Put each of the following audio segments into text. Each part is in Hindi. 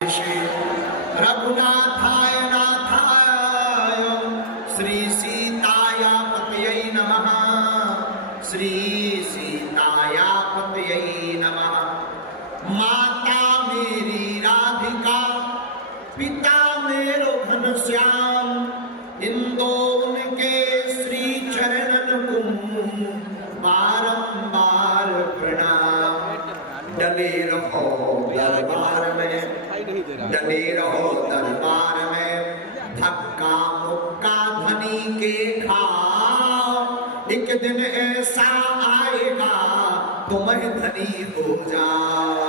श्री रघुनाथाय नाथाय श्री सीताया पतये नमः। श्री सीताया पतये नमः। माता मेरी राधिका, पिता मेरो घनश्याम, इन दोनों के श्री चरणन को बारंबार प्रणाम। डले रहो दरबार में, डले रहो दरबार में, धक्का मुक्का धनी के खाओ। एक दिन ऐसा आएगा तुम धनी हो जाओ।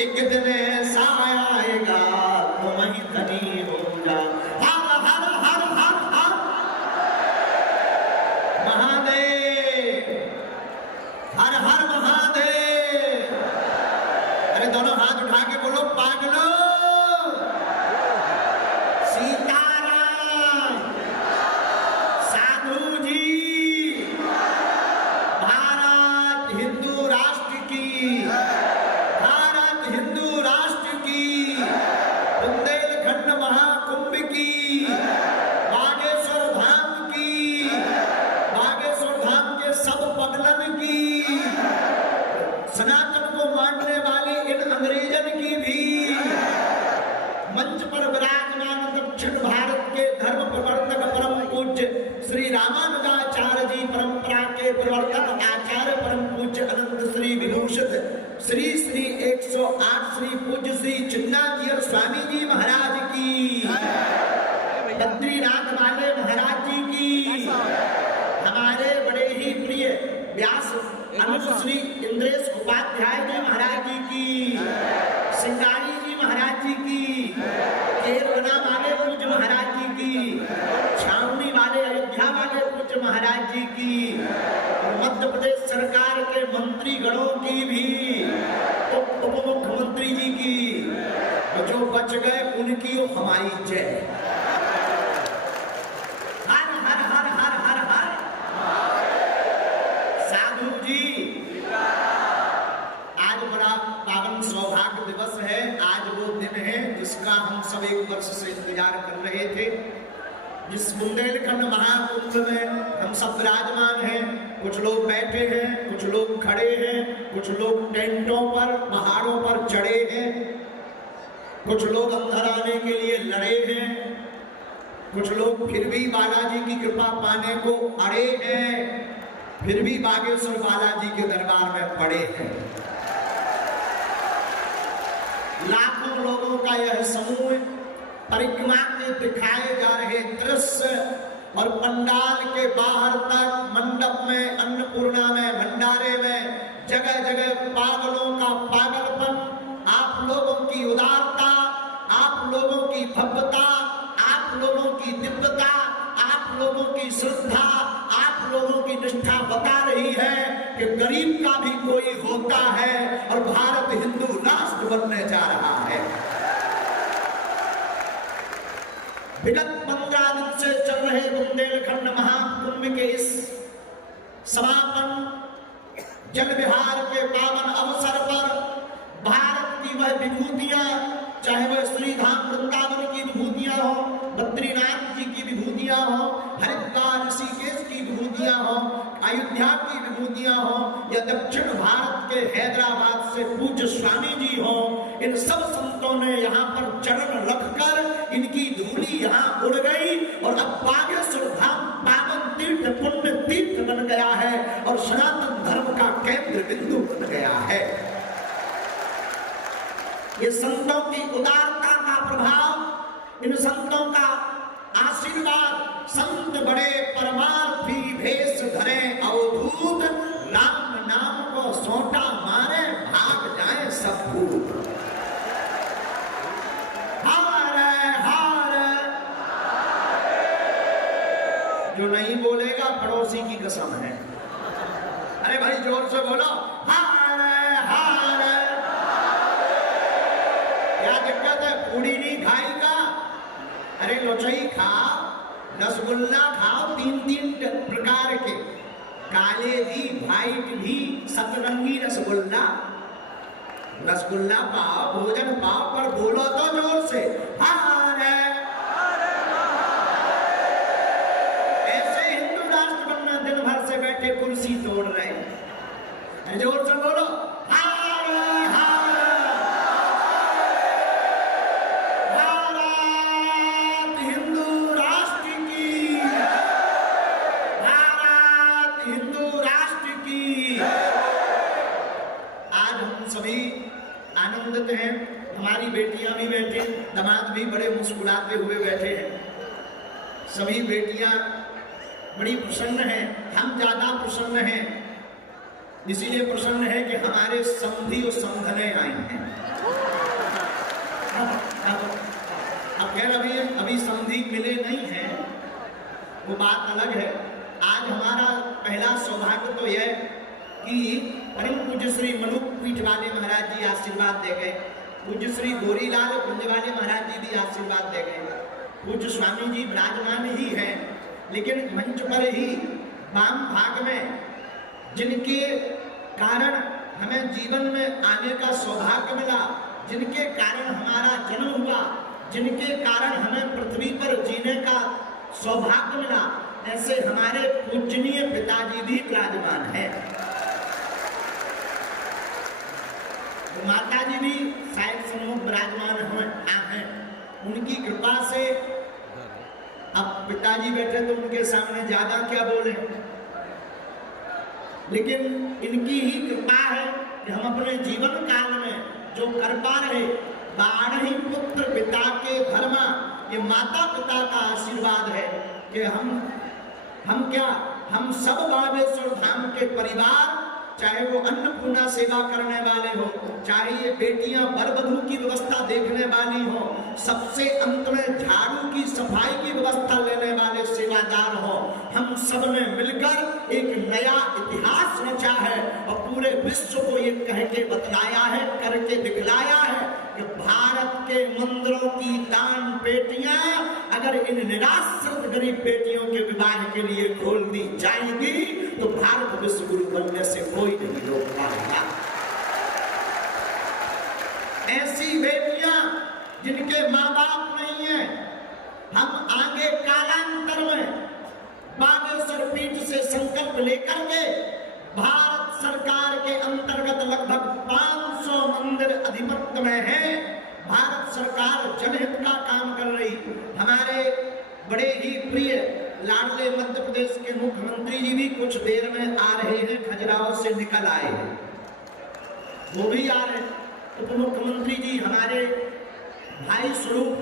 एक दिन ऐसा आएगा तुम धनी हो जाओ। हर हर हर हर हर महादेव, हर हर महादेव। अरे दोनों हाथ उठा के बोलो पागलो। सीताराम, साधु जी, भारत हिंदू राष्ट्र की, भारत हिंदू राष्ट्र की, बुंदेलखंड महाकुंभ की, बागेश्वर धाम की, बागेश्वर धाम के सब पगलन की, सनातन को मानने वाले इन अंग्रेजन की भी, मंच पर विराजमान दक्षिण भारत के धर्म प्रवर्तक परम पूज्य श्री रामानुजाचार्य जी, परंपरा के प्रवर्तक आचार्य परम पूज्य अनंत श्री विभूषित श्री श्री 108 श्री पूज्य श्री चिन्नाजीयर स्वामी जी महाराज की, बद्रीनाथ वाले महाराज जी की, हमारे बड़े ही प्रिय व्यास अनुश्री इंद्रेश उपाध्याय जी महाराज जी की, सिंगारी जी महाराज जी की, केरवना वाले पूज्य महाराज जी की, छावनी वाले अयोध्या वाले पूज्य महाराज जी की, मध्य प्रदेश सरकार के मंत्री गणों की भी, तो उप मुख्यमंत्री जी की, जो बच गए उनकी हमारी जय। हर हर हर हर हर हर साधु जी, आज बड़ा पावन सौभाग्य दिवस है। आज वो दिन है जिसका हम सब एक वर्ष से इंतजार कर रहे थे। जिस बुंदेलखंड महाकुंभ में हम सब विराजमान हैं, कुछ लोग बैठे हैं, कुछ लोग खड़े हैं, कुछ लोग टेंटों पर पहाड़ों पर चढ़े हैं, कुछ लोग अंदर आने के लिए लड़े हैं, कुछ लोग फिर भी बालाजी की कृपा पाने को अड़े हैं, फिर भी बागेश्वर बालाजी के दरबार में पड़े हैं। लाखों लोगों का यह समूह परिक्रमा के दिखाए जा रहे दृश्य और पंडाल के बाहर तक, मंडप में, अन्नपूर्णा में, भंडारे में, जगह जगह पागलों का पागलपन, आप लोगों की उदारता, आप लोगों की भव्यता, आप लोगों की दिव्यता, आप लोगों की श्रद्धा, आप लोगों की निष्ठा बता रही है कि गरीब का भी कोई होता है और भारत हिंदू राष्ट्र बनने जा रहा है। विगत 15 दिन से चल रहे बुंदेलखंड महाकुंभ के इस समापन जल विहार के पावन अवसर पर भारत की वह विभूतियां, चाहे वह श्रीधाम वृंदावन की विभूतियां हो, बद्रीनाथ जी की विभूतियां हो, हरिद्वार ऋषिकेश की विभूतियां हो, अयोध्या की विभूतियां हो, या दक्षिण भारत के हैदराबाद से पूज्य स्वामी जी हो, इन सब संतों ने यहाँ पर चरण रखकर इनकी धूली यहाँ उड़ गई और अब बागेश्वर धाम पावन तीर्थ, पुण्य तीर्थ बन गया है और सनातन धर्म का केंद्र बिंदु बन गया है। ये संतों की उदारता का प्रभाव, इन संतों का आशीर्वाद, संत बड़े परमार्थी भेष धरे अवधूत, राम नाम को सोटा मारे भाग जाए सब भूत। हार हार, जो नहीं बोलेगा पड़ोसी की कसम है। अरे भाई जोर से बोलो, हार हार। क्या दिक्कत है? पूड़ी नहीं खाई का? अरे लोचई खाओ, रसगुल्ला खाओ, 3-3 प्रकार के, काले भी, व्हाइट भी, सतरंगी रसगुल्ला, रसगुल्ला पाओ, भोजन पाओ, पर बोलो तो जोर से हरे। ऐसे हिंदू राष्ट्र बनना दिन भर से बैठे कुर्सी तोड़ रहे हैं, जोर से बोलो हरे हरे। भारत हिंदू राष्ट्र की, भारत हिंदू राष्ट्र की। आज हम सभी आनंदित हैं, हमारी बेटियां भी बैठे, दामाद भी बड़े मुस्कुराते हुए बैठे हैं। सभी बेटियां बड़ी प्रसन्न हैं, हम ज्यादा प्रसन्न हैं। इसीलिए प्रसन्न है कि हमारे समधी और समधने आए हैं। अब खैर अभी समधी मिले नहीं हैं, वो बात अलग है। आज हमारा पहला सौभाग्य तो यह कि परम पूज्य श्री मनुक पीठ वाले महाराज जी आशीर्वाद दे गए, पूज्य श्री गोरीलाल कुंज वाले महाराज जी भी आशीर्वाद दे गए। पूज्य स्वामी जी विराजमान ही हैं, लेकिन मंच पर ही वाम भाग में जिनके कारण हमें जीवन में आने का सौभाग्य मिला, जिनके कारण हमारा जन्म हुआ, जिनके कारण हमें पृथ्वी पर जीने का सौभाग्य मिला, ऐसे हमारे पूजनीय पिताजी भी विराजमान हैं। माता जी भी शायद सम्मुख विराजमान हैं। उनकी कृपा से अब पिताजी बैठे तो उनके सामने ज्यादा क्या बोले, लेकिन इनकी ही कृपा है कि हम अपने जीवन काल में जो कर पा रहे, बारह ही पुत्र पिता के धर्मा, ये माता पिता का आशीर्वाद है कि हम क्या, हम सब बागेश्वर धाम के परिवार, चाहे वो अन्नपूर्णा सेवा करने वाले हो, चाहे ये बेटियां वर वधू की व्यवस्था देखने वाली हो, सबसे अंत में झाड़ू की सफाई की व्यवस्था लेने वाले सेवादार हो, हम सब ने मिलकर एक नया इतिहास रचा है और पूरे विश्व को ये कह के बतलाया है, करके दिखलाया है कि भारत के मंदिरों की दान पेटियां अगर इन निराश्रित गरीब बेटियों के विवाह के लिए खोल दी जाएंगी तो भारत विश्व गुरु बनने से कोई नहीं रोक पाएगा। ऐसी बेटियां जिनके माँ बाप नहीं है, हम आगे कालांतर में बागेश्वर पीठ से संकल्प लेकर के भारत सरकार के अंतर्गत लगभग 500 मंदिर अधिपत्य में है। भारत सरकार जनहित का काम कर रही। हमारे बड़े ही प्रिय लाडले मध्य प्रदेश के मुख्यमंत्री जी भी कुछ देर में आ रहे हैं, खजुराहो से निकल आए हैं, वो भी आ रहे हैं। उप मुख्यमंत्री जी हमारे भाई स्वरूप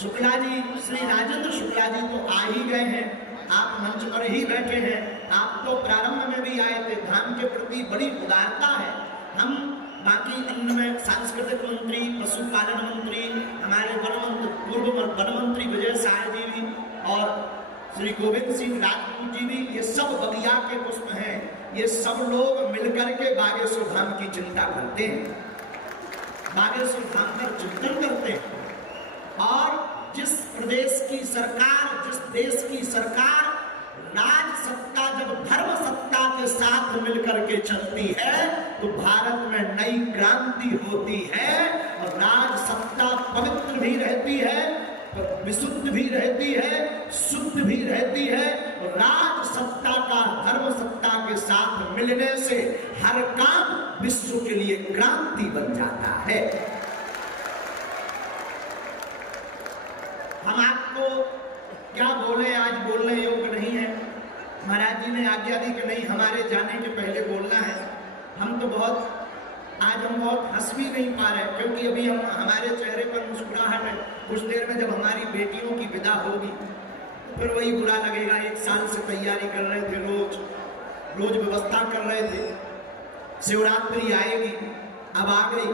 शुक्ला जी, श्री राजेंद्र शुक्ला जी तो आ ही गए हैं, आप मंच पर ही बैठे हैं। आप तो प्रारंभ में भी आए थे। धाम के प्रति बड़ी उदारता है। हम बाकी अन्य में सांस्कृतिक मंत्री, पशुपालन मंत्री, हमारे पूर्व वन मंत्री विजय साय जी भी और श्री गोविंद सिंह राजपूत जी भी, ये सब बगिया के पुष्प हैं। ये सब लोग मिलकर के बागेश्वर धाम की चिंता करते हैं, बागेश्वर धाम पर चिंतन करते हैं। और जिस प्रदेश की सरकार, जिस देश की सरकार राज सत्ता जब धर्म सत्ता के साथ मिलकर के चलती है तो भारत में नई क्रांति होती है और राज सत्ता पवित्र भी रहती है, विशुद्ध भी रहती है, शुद्ध भी रहती है। और राज सत्ता का धर्म सत्ता के साथ मिलने से हर काम विश्व के लिए क्रांति बन जाता है। हम आपको क्या बोले, आज बोलने योग्य नहीं है। महाराज जी ने आज्ञा दी कि नहीं, हमारे जाने के पहले बोलना है। हम तो आज हम बहुत हंस भी नहीं पा रहे, क्योंकि अभी हमारे चेहरे पर मुस्कुराहट है। कुछ देर में जब हमारी बेटियों की विदा होगी फिर वही बुरा लगेगा। 1 साल से तैयारी कर रहे थे, रोज व्यवस्था कर रहे थे, शिवरात्रि आएगी, अब आ गई।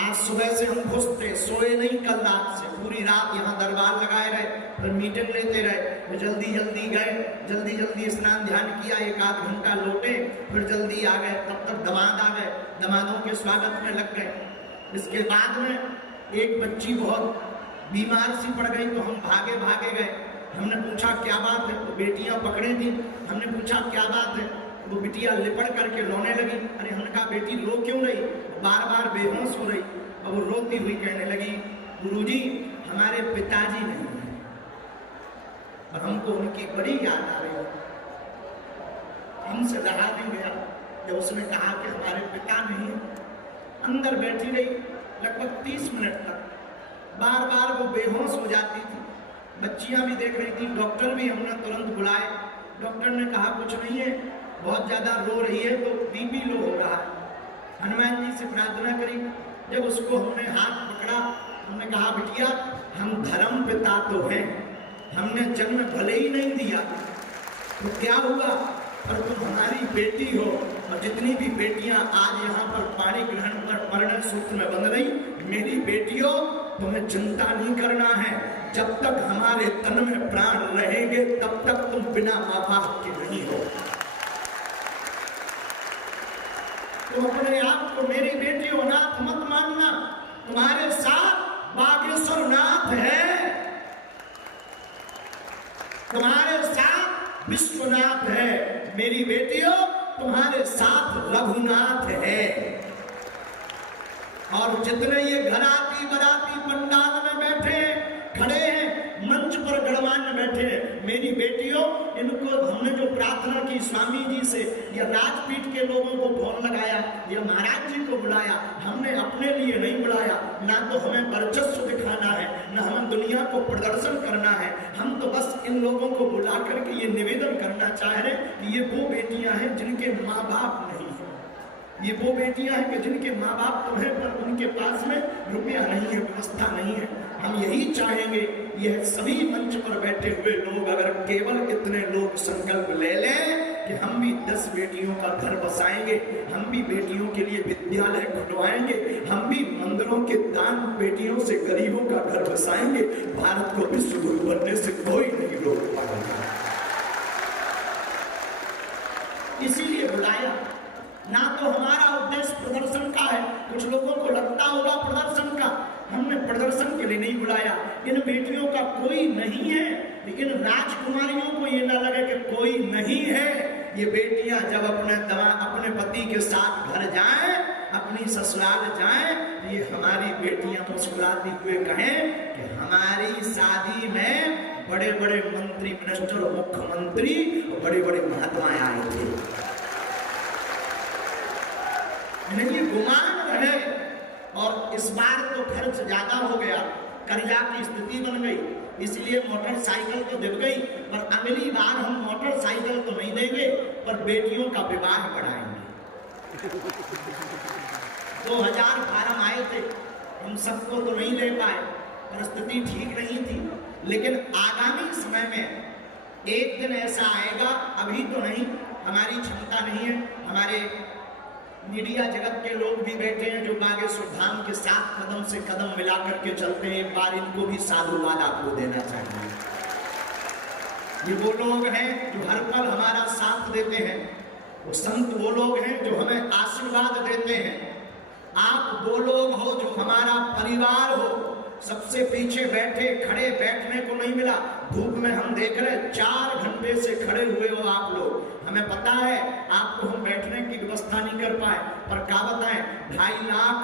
आज सुबह से हम खुश थे, सोए नहीं कल रात से, पूरी रात यहाँ दरबार लगाए रहे, फिर मीटिंग लेते रहे, फिर जल्दी जल्दी गए, जल्दी स्नान ध्यान किया, 1 आध घंटा लौटे, फिर जल्दी आ गए। तब तक दामाद आ गए, दामादों के स्वागत में लग गए। इसके बाद में एक बच्ची बहुत बीमार सी पड़ गई, तो हम भागे गए। हमने पूछा क्या बात है, तो बेटियां पकड़े थी। हमने पूछा क्या बात है, वो बिटिया लिपट करके रोने लगी। अरे हमने कहा बेटी रो क्यों रही? बार बार बेहोश हो रही। और वो रोती हुई कहने लगी, गुरुजी हमारे पिताजी नहीं है और हमको उनकी बड़ी याद आ रही है। हमसे लड़ा भी गया जब उसने कहा कि हमारे पिता नहीं है। अंदर बैठी रही लगभग 30 मिनट तक, बार बार वो बेहोश हो जाती थी। बच्चियां भी देख रही थी, डॉक्टर भी हमने तुरंत बुलाए। डॉक्टर ने कहा कुछ नहीं है, बहुत ज्यादा रो रही है तो बीपी लो हो रहा है। हनुमान जी से प्रार्थना करी। जब उसको हमने हाथ पकड़ा, हमने कहा बिटिया हम धर्म पिता तो हैं, हमने जन्म भले ही नहीं दिया तो क्या हुआ, और तुम हमारी बेटी हो। और जितनी भी बेटियां आज यहाँ पर पाणी ग्रहण पर परिणय सूत्र में बंध रही, मेरी बेटियों तुम्हें चिंता नहीं करना है। जब तक हमारे तन में प्राण रहेंगे तब तक तुम बिना माँ बाप के नहीं हो। तुम अपने आप को मेरी बेटी हो नाथ मत मानना, तुम्हारे साथ बागेश्वर नाथ है, तुम्हारे साथ विश्वनाथ है। मेरी बेटियों तुम्हारे साथ रघुनाथ है। और जितने ये घराती बराती पंडाल में बैठे खड़े हैं, मंच पर गणमान्य बैठे हैं, मेरी बेटियों इनको हमने जो प्रार्थना की स्वामी जी से, या राजपीठ के लोगों को फोन लगाया, या महाराज जी को बुलाया, हमने अपने लिए नहीं बुलाया। ना तो हमें वर्चस्व दिखाना है, ना हमें दुनिया को प्रदर्शन करना है। हम तो बस इन लोगों को बुला करके ये निवेदन करना चाह रहे हैं कि ये वो बेटियां हैं जिनके माँ बाप नहीं है, ये वो बेटियां हैं कि जिनके माँ बाप तो हैं पर उनके पास में रुपया नहीं है, व्यवस्था नहीं है। हम यही चाहेंगे, यह सभी मंच पर बैठे हुए लोग अगर केवल इतने लोग संकल्प ले लें कि हम भी 10 बेटियों का घर बसाएंगे, हम भी बेटियों के लिए विद्यालय खुलवाएंगे, हम भी मंदिरों के दान बेटियों से गरीबों का घर बसाएंगे, भारत को विश्व गुरु बनने से कोई नहीं रोक पाएगा। इसीलिए बुलाया। ना तो हमारा उद्देश्य प्रदर्शन का है, कुछ लोगों को लगता होगा प्रदर्शन का, हमने प्रदर्शन के लिए नहीं बुलाया। इन बेटियों का कोई नहीं है, लेकिन राजकुमारियों को ये ना लगे कि कोई नहीं है। ये बेटियां जब अपने पति के साथ घर जाएं, अपनी ससुराल जाएं, ये हमारी बेटियां मुस्कुराती हुए कहें कि हमारी शादी में बड़े बड़े मंत्री, मिनिस्टर, मुख्यमंत्री, बड़े बड़े महात्माएं आए थे। ये गुमान रहे। और इस बार तो खर्च ज्यादा हो गया, कर्जा की स्थिति बन गई, इसलिए मोटरसाइकिल तो दे गई, पर अगली बार हम मोटरसाइकिल तो नहीं देंगे, पर बेटियों का विवाह बढ़ाएंगे। 2000 फार्म आए थे, हम सबको तो नहीं ले पाए, परिस्थिति ठीक नहीं थी। लेकिन आगामी समय में एक दिन ऐसा आएगा, अभी तो नहीं, हमारी क्षमता नहीं है। हमारे मीडिया जगत के लोग भी बैठे हैं जो बागेश्वर धाम के साथ कदम से कदम मिला करके चलते हैं, एक बार इनको भी साधुवाद आपको देना चाहिए। ये वो लोग हैं जो हर पल हमारा साथ देते हैं, वो संत वो लोग हैं जो हमें आशीर्वाद देते हैं। आप वो लोग हो जो हमारा परिवार हो। सबसे पीछे बैठे खड़े बैठने को नहीं मिला, धूप में हम देख रहे 4 घंटे से खड़े हुए हो आप लोग। हमें पता है आपको हम बैठने की व्यवस्था नहीं कर पाए, पर क्या बताएं, 2.5 लाख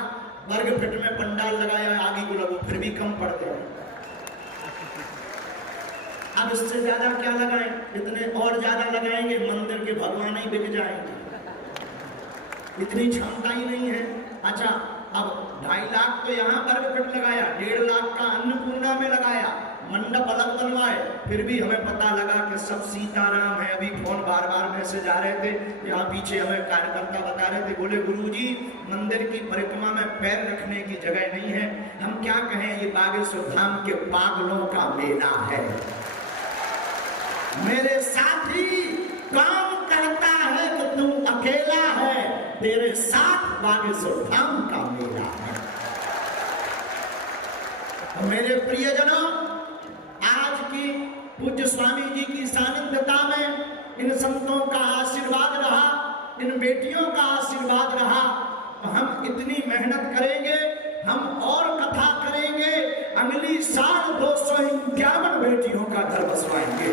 वर्ग फीट में पंडाल लगाया, आगे को लगो फिर भी कम पड़ गया। अब इससे ज्यादा क्या लगाएं? इतने और ज्यादा लगाएंगे मंदिर के भगवान ही बिक जाएंगे, इतनी क्षमता ही नहीं है। अच्छा, अब 2.5 लाख तो यहाँ वर्ग फीट लगाया, 1.5 लाख का अन्नपूर्णा में लगाया, मंडप अलग बनवाए, फिर भी हमें पता लगा कि सब सीताराम है। अभी फोन बार बार मैसेज आ रहे थे, यहाँ पीछे हमें कार्यकर्ता बता रहे थे, बोले गुरुजी मंदिर की परिक्रमा में पैर रखने की जगह नहीं है। हम क्या कहें, ये बागेश्वर धाम के पागलों का मेला है। मेरे साथी काम करता है कि तू अकेला है, तेरे साथ बागेश्वर धाम का मेला है। तो मेरे प्रियजनों, आज की पूज्य स्वामी जी की सानिध्यता में इन संतों का आशीर्वाद रहा, इन बेटियों का आशीर्वाद रहा, तो हम इतनी मेहनत करेंगे, हम और कथा करेंगे, अगली साल 251 बेटियों का घर बसवाएंगे।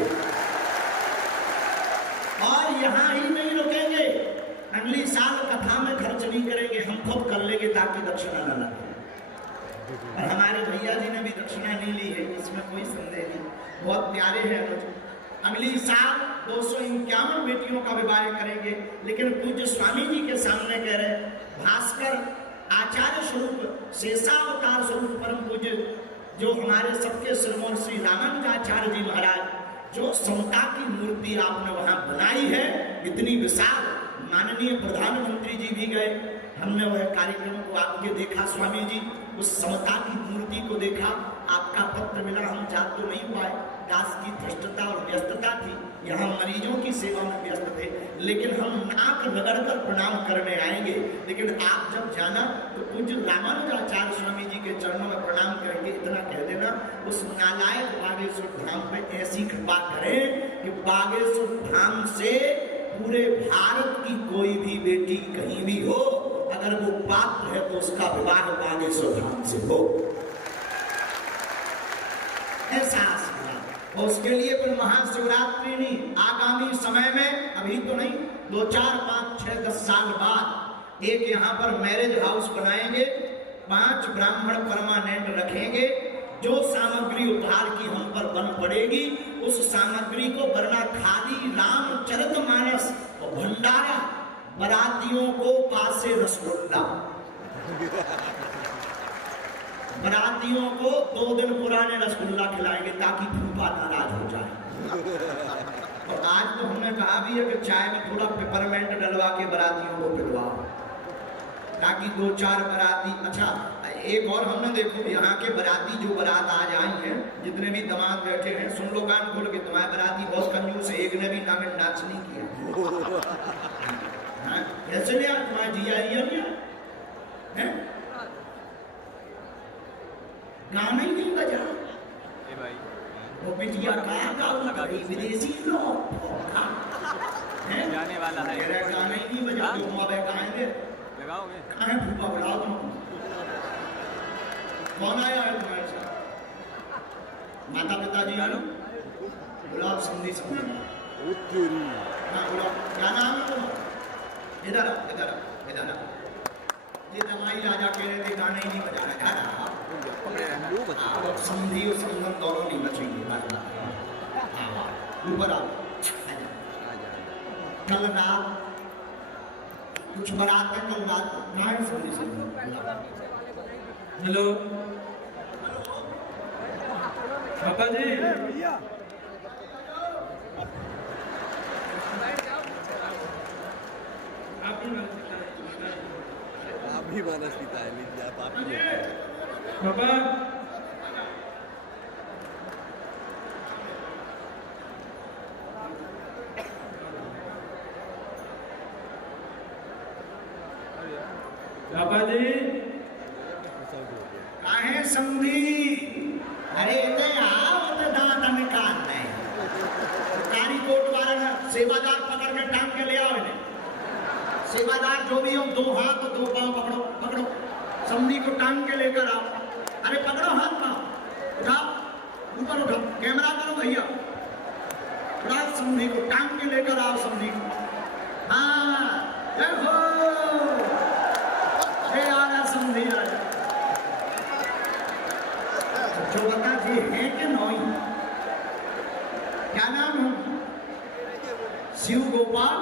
और यहाँ ही नहीं रुकेंगे, अगली साल कथा में खर्च नहीं करेंगे, हम खुद कर लेंगे ताकि दक्षिणा न लगे। और हमारे भैया जी ने भी दक्षिणा नहीं ली है, इसमें कोई संदेह नहीं, बहुत प्यारे हैं मुझे। अगली साल 251 बेटियों का विवाह करेंगे, लेकिन पूज्य स्वामी जी के सामने कह रहे भास्कर आचार्य स्वरूप शेषावतार स्वरूप परम पूज्य जो हमारे सबके सिरमौर श्री रामानुजाचार्य जी महाराज, जो समता की मूर्ति आपने वहां बनाई है इतनी विशाल, माननीय प्रधानमंत्री जी भी गए, हमने वह कार्यक्रम को आपके देखा स्वामी जी, उस समता की मूर्ति को देखा, आपका पत्र मिला, हम जा तो नहीं पाए, दास की धृष्टता और व्यस्तता थी, यहाँ मरीजों की सेवा में व्यस्त थे, लेकिन हम नाक रगड़कर प्रणाम करने आएंगे। लेकिन आप जब जाना तो पूज्य रामानुजाचार्य स्वामी जी के चरणों में प्रणाम करके इतना कह देना, उस नालायक बागेश्वर धाम पे ऐसी कृपा करें कि बागेश्वर धाम से पूरे भारत की कोई भी बेटी कहीं भी हो, अगर वो पात्र है तो उसका विवाह बागेश्वर धाम से हो, ऐसा आशीर्वाद। और उसके लिए फिर महाशिवरात्रि नहीं, आगामी समय में, अभी तो नहीं, 2, 4, 5, 6, 10 साल बाद एक यहाँ पर मैरिज हाउस बनाएंगे, 5 ब्राह्मण परमानेंट रखेंगे, जो सामग्री उपहार की हम पर बन पड़ेगी उस सामग्री को वरना खाली रामचरितमानस और भंडारा, बरातियों को पासे रसगुल्ला, बरातियों को 2 दिन पुराने रसगुल्ला खिलाएंगे ताकि फूफा नाराज हो जाए। और आज तो हमने कहा भी है कि चाय में थोड़ा पेपरमेंट डलवा के बरातियों को पिलवाओ, ताकि 2-4 बराती। अच्छा, एक और हमने देखो यहाँ के बराती जो बारात आज आई हैं, जितने भी दामाद बैठे हैं, सुन लो कान खोल के, तुम्हारे बराती बहुत कंजूस है, एक ने भी नाम नाच नहीं किया। कैसे लिया तुम्हारा जिया है? गाना ही नहीं बजा, वो बिटिया का विदेशी लोग जाने वाला है, गाना ही नहीं बजा, गाएंगे कहाँ फूफा बढ़ा दो। कौन आया है तुम्हारे साथ? माता पिताजी गुलाब संधि समझ, क्या नाम है तुम्हारा? इधर इधर ये दमाई राजा कह रहे थे गाना ही नहीं बजा रहा, संधि और संगम दोनों नहीं बचेंगे। ऊपर आओ, कल रात कुछ बारात है, कल रात हेलो पापा जी, भैया आप ही मानस पिता है, लीजिए आप ही पापा। पापा जी काहे समझी? अरे दांत निकाल नहीं, कारी कोट वाला सेवादार पकड़ के टांग के ले आओ इन्हें। सेवादार जो भी हो, 2 हाथ 2 पांव पकड़ो, पकड़ो समझी को टांग के लेकर आओ। अरे पकड़ो हाथ पांव, उठाओ ऊपर, उठाओ, कैमरा करो भैया, उठाओ समझी को टांग के लेकर आओ, समझी को। हाँ देखो समझी राजा जो बता जी है कि नहीं? क्या नाम है? शिव गोपाल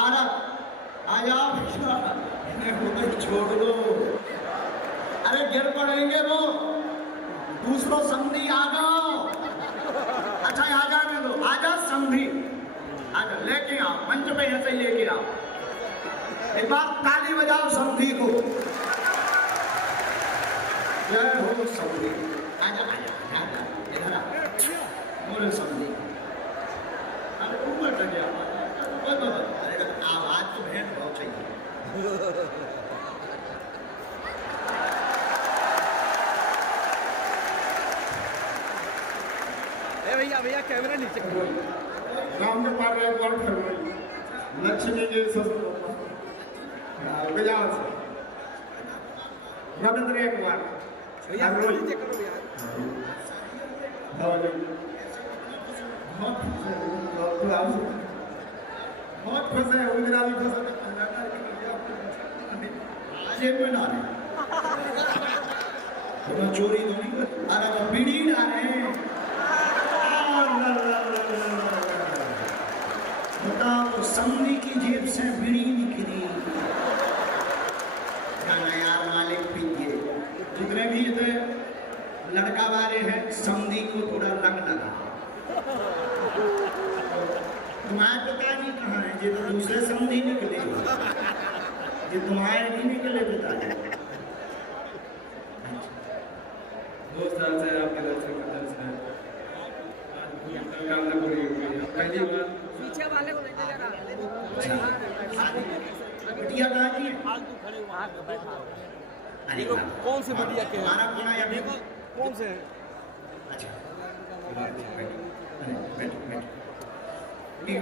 आरत। आ जाओ, छोड़ दो, अरे गिर पड़ेंगे वो, दूसरों समझी आ जाओ। अच्छा आ जाने दो, आ जा समझी, आ जा, लेके आओ मंच पे, ऐसे ही लेके आओ। एक बार ताली बजाओ समझी को। जय हो समझी, आजा आजा आजा, इधर आ, बोलो समझी। अरे ऊपर चढ़ गया, अरे आवाज तो भेंट बहुत चाहिए। भैया भैया कैमरा नीचे करो। राम के पास एक बार लक्ष्मी के बजाओ से रविंद्र एक बार भैया नीचे करो यार। बहुत खुश है, उधर भी खुश है। जेब में डाले तो चोरी तो नहीं कर, अरे वो बीड़ी डाले। बताओ, समझी की जेब से बीड़ी निकली। खाना यार मालिक पीजिए, जितने भी इतने लड़का वाले हैं, समझी को थोड़ा रंग लगा। तुम्हारे पिताजी कहाँ है? ये तो दूसरे समझी निकले, ये तुम्हारे नहीं निकले पिताजी। दो साल से आपके दर्शन का दर्शन है। कामना पूरी हुई है। पहली बार पीछे वाले को लेते जरा। बिटिया कहाँ की है? फालतू खड़े वहाँ पे बैठा। अरे देखो कौन से बढ़िया के हमारा हैं? कोना या देखो कौन से हैं? अच्छा, बैठो। कि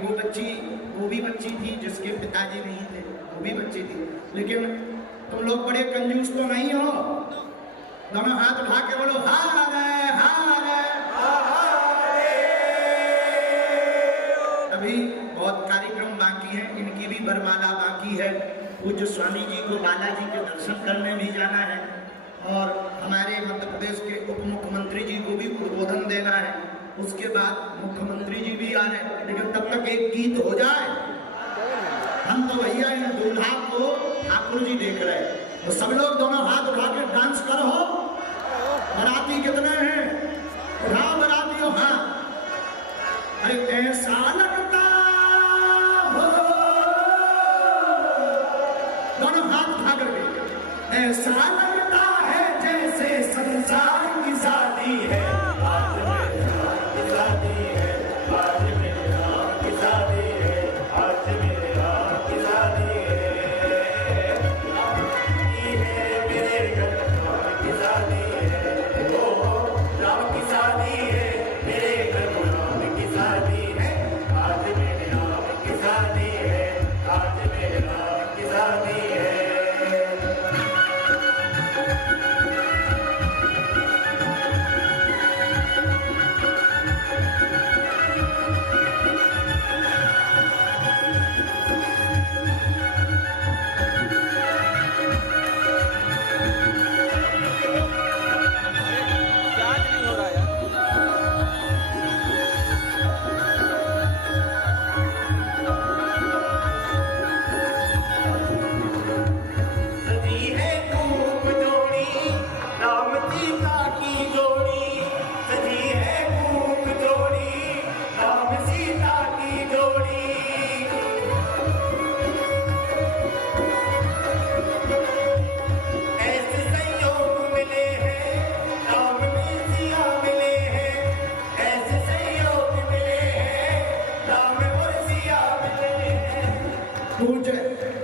वो भी बच्ची थी जिसके पिताजी नहीं थे, वो भी बच्ची थी। लेकिन तुम लोग बड़े कंजूस तो नहीं हो? दोनों हाथ उठा के बोलो हारे। अभी बहुत कार्यक्रम बाकी है, इनकी भी बरमाला बाकी है। पूज्य स्वामी जी को बालाजी के दर्शन करने भी जाना है और हमारे मध्य प्रदेश के उप मुख्यमंत्री जी को भी उद्बोधन देना है। उसके बाद मुख्यमंत्री जी भी आ रहे हैं, लेकिन तब तक एक गीत हो जाए। हम तो भैया इन दूल्हा को ठाकुर जी देख रहे हैं, तो सब लोग दोनों हाथ उठा के डांस करो। बराती कितने हैं? उठाओ बरातियों हाथ। अरे ऐसा लगता हो, दोनों हाथ उठा करके, ऐसा लगता है जैसे संसार की शादी है।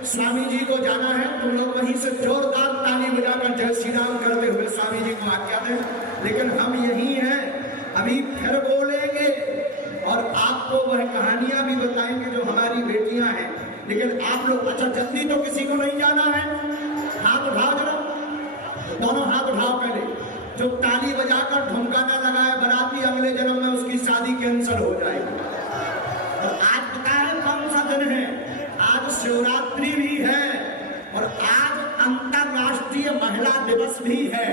स्वामी जी को जाना है, तुम लोग वहीं से जोरदार ताली बजाकर जय श्री राम करते हुए स्वामी जी को आज्ञा दें। लेकिन हम यही हैं, अभी फिर बोलेंगे और आपको वह कहानियां भी बताएंगे जो हमारी बेटियां हैं। लेकिन आप लोग अच्छा जल्दी तो किसी को नहीं जाना है, हाथ उठाओ जरा, दोनों हाथ उठाओ। पहले जो ताली बजाकर ठुमका ना लगाए बराती, अगले जन्म में उसकी शादी कैंसिल हो जाएगी। तो आज पता है कौन सा दिन है? आज शिवरात्रि भी है और आज अंतरराष्ट्रीय महिला दिवस भी है।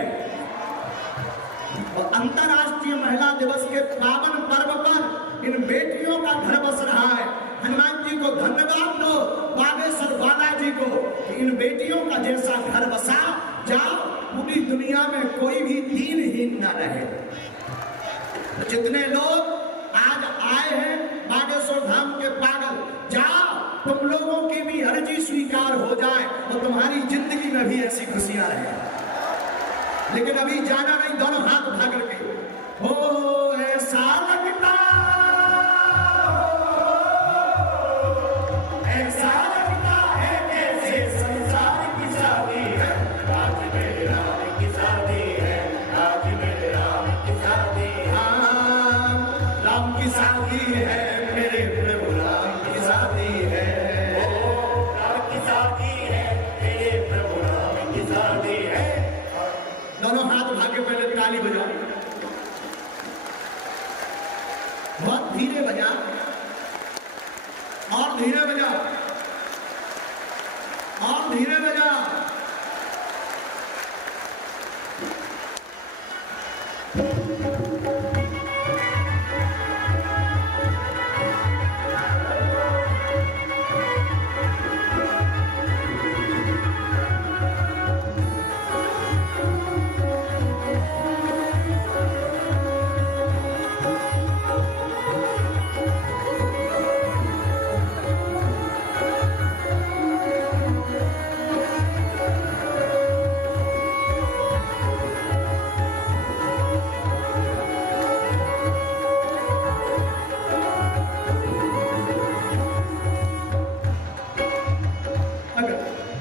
और अंतरराष्ट्रीय महिला दिवस के पावन पर्व पर इन बेटियों का घर बस रहा है। हनुमान जी को धन्यवाद दो, बागेश्वर बालाजी को, कि इन बेटियों का जैसा घर बसा जाओ, पूरी दुनिया में कोई भी दीनहीन न रहे। जितने लोग आज आए हैं बागेश्वर धाम के पागल, जाओ तुम लोगों की भी अर्जी स्वीकार हो जाए और तुम्हारी जिंदगी में भी ऐसी खुशियां रहे। लेकिन अभी जाना नहीं, दोनों हाथ उठा करके हो ऐसा लगता है जैसे संसार की शादी है। आज मेरे राम की शादी है, आज मेरे राम की शादी है, राम की शादी है, मेरे प्रभु राम की शादी है, राम की शादी है, मेरे प्रभु राम की शादी है। दोनों हाथ उठा के पहले ताली बजाओ, बहुत धीरे बजा और धीरे बजा, और धीरे बजा।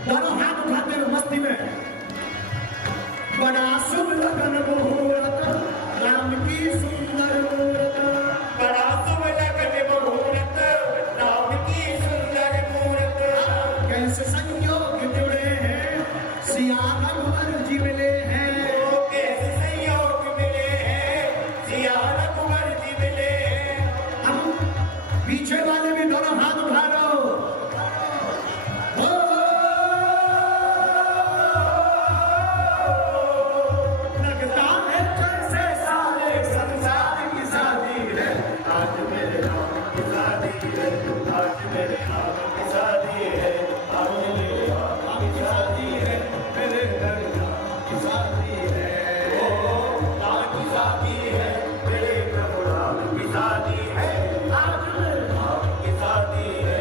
दोनों हाथ उठाते हुए मस्ती में। बड़ा शुभ लगन मुहूर्त, राम की सुंदर मूरत। बड़ा शुभ लगन मुहूर्त, राम की सुंदर मूरत। कैसे संयोग जुड़े हैं, सिया रघुवर जी मिले हैं। ओ कैसे संयोग मिले हैं, सिया रघुवर जी मिले हैं। हम पीछे वाले भी दोनों हाथ उठा लो। लगता है जैसे सारे संसार की शादी है। आज मेरे राम की शादी है, आज मेरे राम की शादी है, आज मेरे राम की शादी है, मेरे घर राम की शादी है। ओ राम की शादी है, मेरे प्रभु राम की शादी है, आज मेरे राम की शादी है,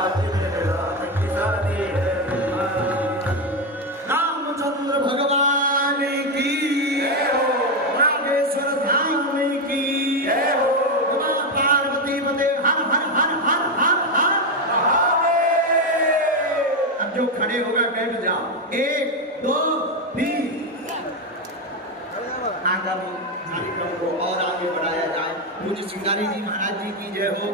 आज मेरे राम की शादी है। रामचंद्र भगवान की, जय हो, नागेश्वर धाम की, जय हो, मां पार्वती पते हर हर हर हर हर हर। महादेव। अब जो खड़े हो गए बैठ जाओ। 1 2 3। आगामी कार्यक्रम को और आगे बढ़ाया जाए। पूज्य सिंगारी जी महाराज जी की जय हो।